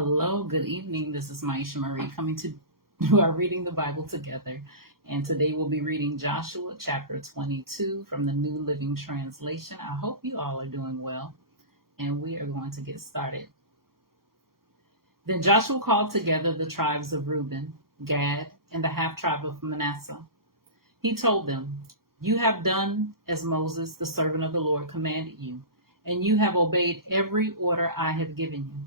Hello, good evening. This is Maisha Marie coming to do our reading the Bible together. And today we'll be reading Joshua chapter 22 from the New Living Translation. I hope you all are doing well, and we are going to get started. Then Joshua called together the tribes of Reuben, Gad, and the half tribe of Manasseh. He told them, "You have done as Moses, the servant of the Lord, commanded you, and you have obeyed every order I have given you.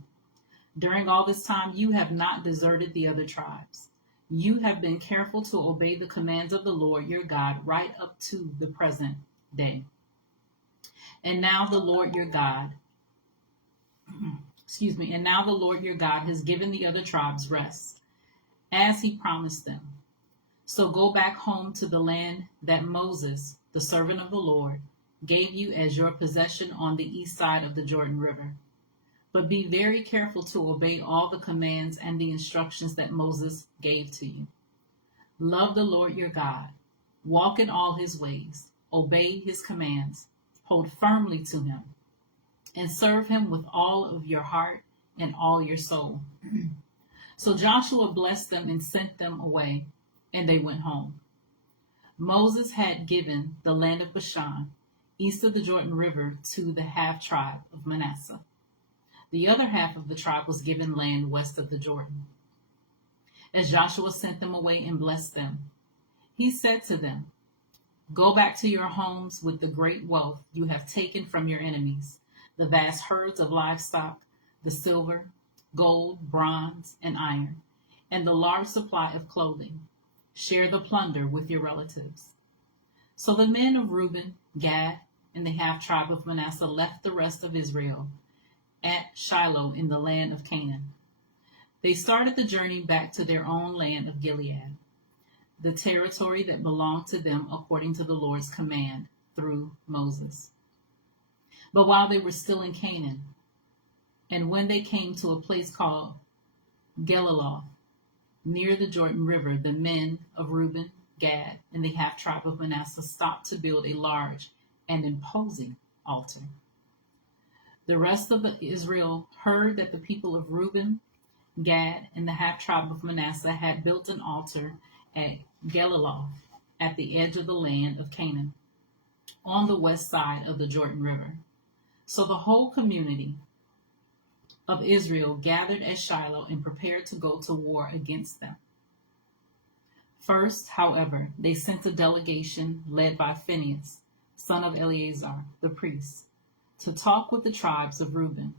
During all this time, you have not deserted the other tribes. You have been careful to obey the commands of the Lord your God right up to the present day. And now the Lord your God, and now the Lord your God has given the other tribes rest, as he promised them. So go back home to the land that Moses, the servant of the Lord, gave you as your possession on the east side of the Jordan River. But be very careful to obey all the commands and the instructions that Moses gave to you. Love the Lord your God, walk in all his ways, obey his commands, hold firmly to him, and serve him with all of your heart and all your soul." So Joshua blessed them and sent them away, and they went home. Moses had given the land of Bashan, east of the Jordan River, to the half tribe of Manasseh. The other half of the tribe was given land west of the Jordan. As Joshua sent them away and blessed them, he said to them, "Go back to your homes with the great wealth you have taken from your enemies, the vast herds of livestock, the silver, gold, bronze, and iron, and the large supply of clothing. Share the plunder with your relatives." So the men of Reuben, Gad, and the half tribe of Manasseh left the rest of Israel at Shiloh in the land of Canaan. They started the journey back to their own land of Gilead, the territory that belonged to them according to the Lord's command through Moses. But while they were still in Canaan, and when they came to a place called Geliloth, near the Jordan River, the men of Reuben, Gad, and the half tribe of Manasseh stopped to build a large and imposing altar. The rest of Israel heard that the people of Reuben, Gad, and the half tribe of Manasseh had built an altar at Geliloth, at the edge of the land of Canaan, on the west side of the Jordan River. So the whole community of Israel gathered at Shiloh and prepared to go to war against them. First, however, they sent a delegation led by Phinehas, son of Eleazar, the priest, to talk with the tribes of Reuben,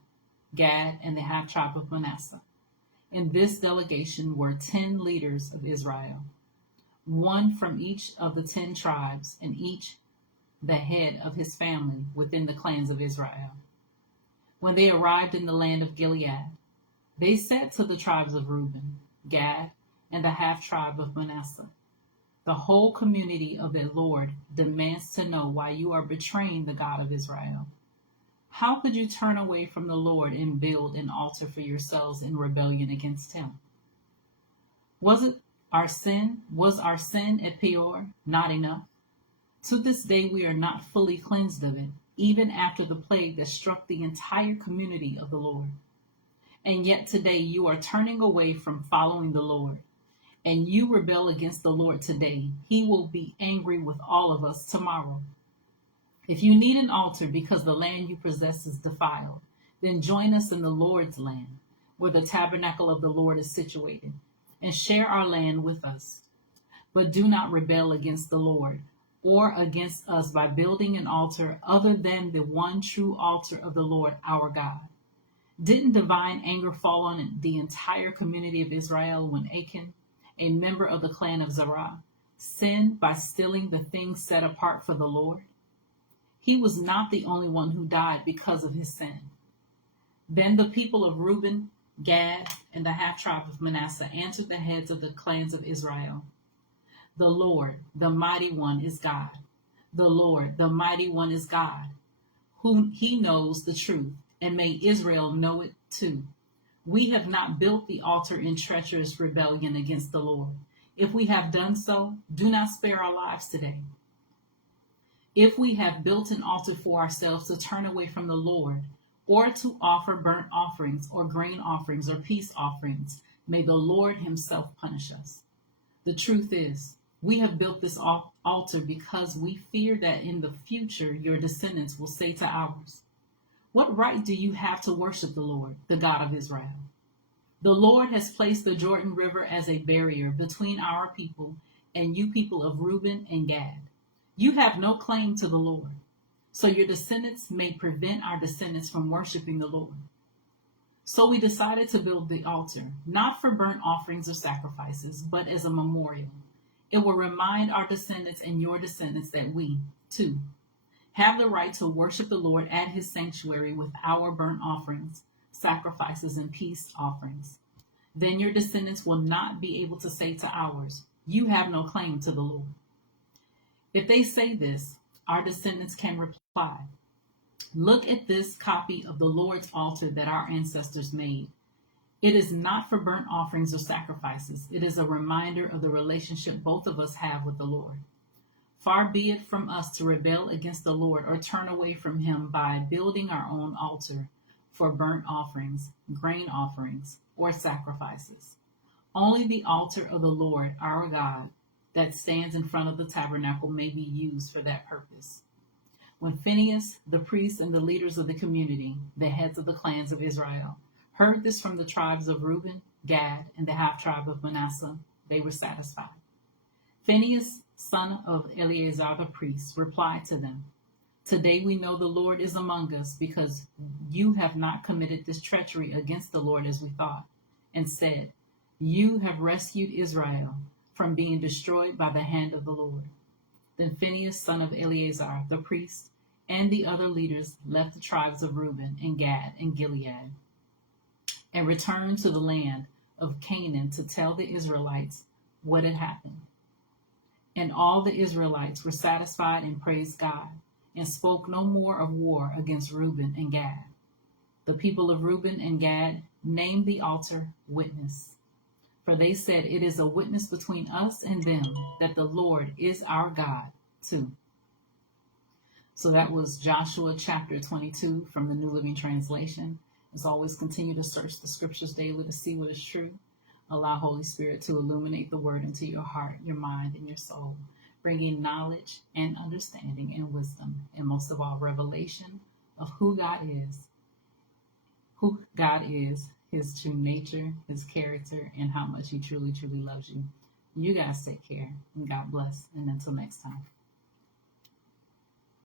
Gad, and the half tribe of Manasseh. In this delegation were 10 leaders of Israel, one from each of the 10 tribes, and each the head of his family within the clans of Israel. When they arrived in the land of Gilead, they said to the tribes of Reuben, Gad, and the half tribe of Manasseh, "The whole community of the Lord demands to know why you are betraying the God of Israel. How could you turn away from the Lord and build an altar for yourselves in rebellion against him? Was our sin at Peor not enough? To this day we are not fully cleansed of it, even after the plague that struck the entire community of the Lord. And yet today you are turning away from following the Lord, and you rebel against the Lord today. He will be angry with all of us tomorrow. If you need an altar because the land you possess is defiled, then join us in the Lord's land, where the tabernacle of the Lord is situated, and share our land with us. But do not rebel against the Lord or against us by building an altar other than the one true altar of the Lord our God. Didn't divine anger fall on the entire community of Israel when Achan, a member of the clan of Zerah, sinned by stealing the things set apart for the Lord? He was not the only one who died because of his sin." Then the people of Reuben, Gad, and the half tribe of Manasseh answered the heads of the clans of Israel, "The Lord, the mighty one, is God. The Lord, the mighty one, is God, whom he knows the truth, and may Israel know it too. We have not built the altar in treacherous rebellion against the Lord. If we have done so, do not spare our lives today. If we have built an altar for ourselves to turn away from the Lord, or to offer burnt offerings or grain offerings or peace offerings, may the Lord himself punish us. The truth is, we have built this altar because we fear that in the future your descendants will say to ours, what right do you have to worship the Lord, the God of Israel? The Lord has placed the Jordan River as a barrier between our people and you people of Reuben and Gad. You have no claim to the Lord, so your descendants may prevent our descendants from worshiping the Lord. So we decided to build the altar, not for burnt offerings or sacrifices, but as a memorial. It will remind our descendants and your descendants that we, too, have the right to worship the Lord at his sanctuary with our burnt offerings, sacrifices, and peace offerings. Then your descendants will not be able to say to ours, you have no claim to the Lord. If they say this, our descendants can reply, look at this copy of the Lord's altar that our ancestors made. It is not for burnt offerings or sacrifices. It is a reminder of the relationship both of us have with the Lord. Far be it from us to rebel against the Lord or turn away from him by building our own altar for burnt offerings, grain offerings, or sacrifices. Only the altar of the Lord, our God, that stands in front of the tabernacle may be used for that purpose. When Phinehas, the priest, and the leaders of the community, the heads of the clans of Israel, heard this from the tribes of Reuben, Gad, and the half-tribe of Manasseh, they were satisfied. Phinehas, son of Eleazar the priest, replied to them, today we know the Lord is among us because you have not committed this treachery against the Lord as we thought, and said, you have rescued Israel from being destroyed by the hand of the Lord. Then Phinehas, son of Eleazar the priest, and the other leaders left the tribes of Reuben and Gad and Gilead and returned to the land of Canaan to tell the Israelites what had happened. And all the Israelites were satisfied and praised God, and spoke no more of war against Reuben and Gad. The people of Reuben and Gad named the altar Witness, for they said, it is a witness between us and them that the Lord is our God too. So that was Joshua chapter 22 from the New Living Translation. As always, continue to search the scriptures daily to see what is true. Allow Holy Spirit to illuminate the word into your heart, your mind, and your soul, bringing knowledge and understanding and wisdom, and most of all, revelation of who God is, his true nature, his character, and how much he truly, truly loves you. You guys take care, and God bless. And until next time.